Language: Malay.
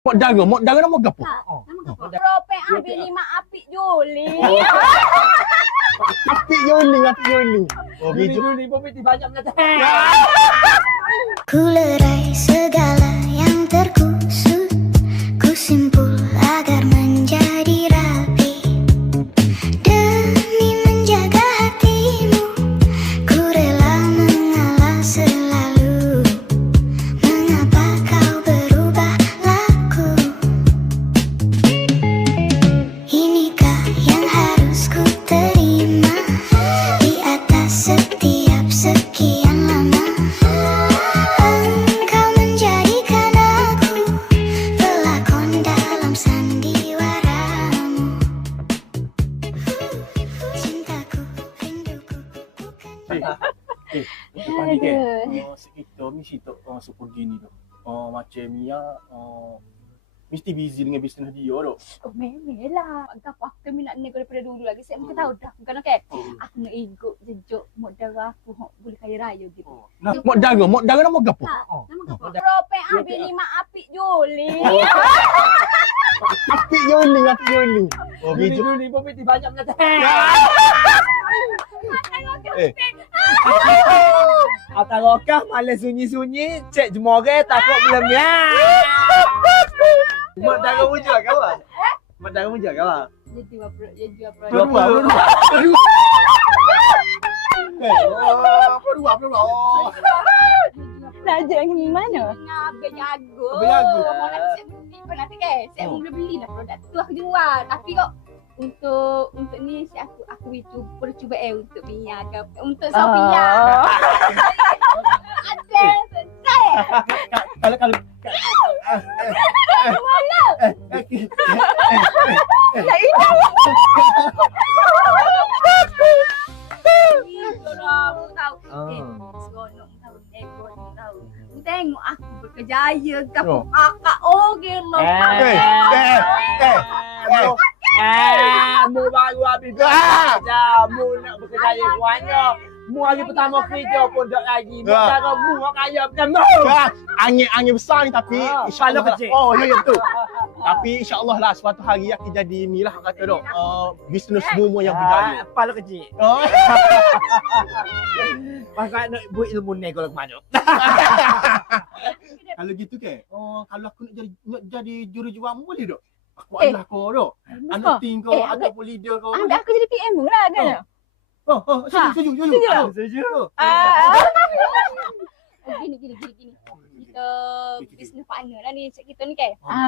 Mok dara nama gapo? Prope ambil 5 apik Juli. Apik Yuli. Oh, Juli pemiti banyak menyatai. Ku lerai segala yang terkusut, ku simpul agar menjadi rapi. Demi menjaga hatimu, ku rela mengalah selalu. Mengapa kau berubah laku? Inikah yang harus ku terima di atas setiap sekian lama? Engkau menjadikan aku pelakon dalam sandiwaramu. Cintaku, rinduku, bukan. Depan ni kan. Kita mesti tak super gini tu. Macam Mia mesti busy dengan bisnes dia tu. Oh, memelah. Gapo aku terminat ni daripada dulu lagi. Saya mungkin tahu dah. Bukan okey. Aku nak ikut jejuk mok dara aku boleh kaya raya gitu. Mok dara nama gapo? Prope ambil 5 apik Juli. Apik Yuli. Oh, Juli pemiti banyak menyatai. Atarokah malas sunyi-sunyi, cek jemore takut belum ya. Mak dara wujud ke apa? Mak dara wujud ke apa? Jadi apa? Dua. Saja yang mana? Berjago. Mau nanti saya beli nanti ke. Saya mau beli lah produk tu aku jual. Tapi kok untuk ni aku itu percuba untuk Mia ke untuk Sophia. Ada selesai. Kalau Mana? Tak ingat. Aku tahu. Seronok tahu. Tahu. Tengok aku berkejaya kapok kakak gelo. Mu baru habis dah. Mu nak berkejaya kuanya. Mu hari pertama kerja pun tak lagi. Mu cara mu nak kaya bukan mu. Angin besar ni tapi insya-Allah kecil. Oh, ya betul. Tapi insya-Allah lah suatu hari akan jadi ni lah kata dok. Bisnes semua yang berjaya. Kepala kecil. Pasal nak buat ilmu ni kalau ke mana. Kalau gitu ke? Kalau aku nak jadi jurujual boleh dok? Aku adalah kau dok. Anak ting kau, ataupun leader kau. Ambil aku jadi PM lah kan? Setuju. Gini. Kita bisnes partner lah ni kita ni kan.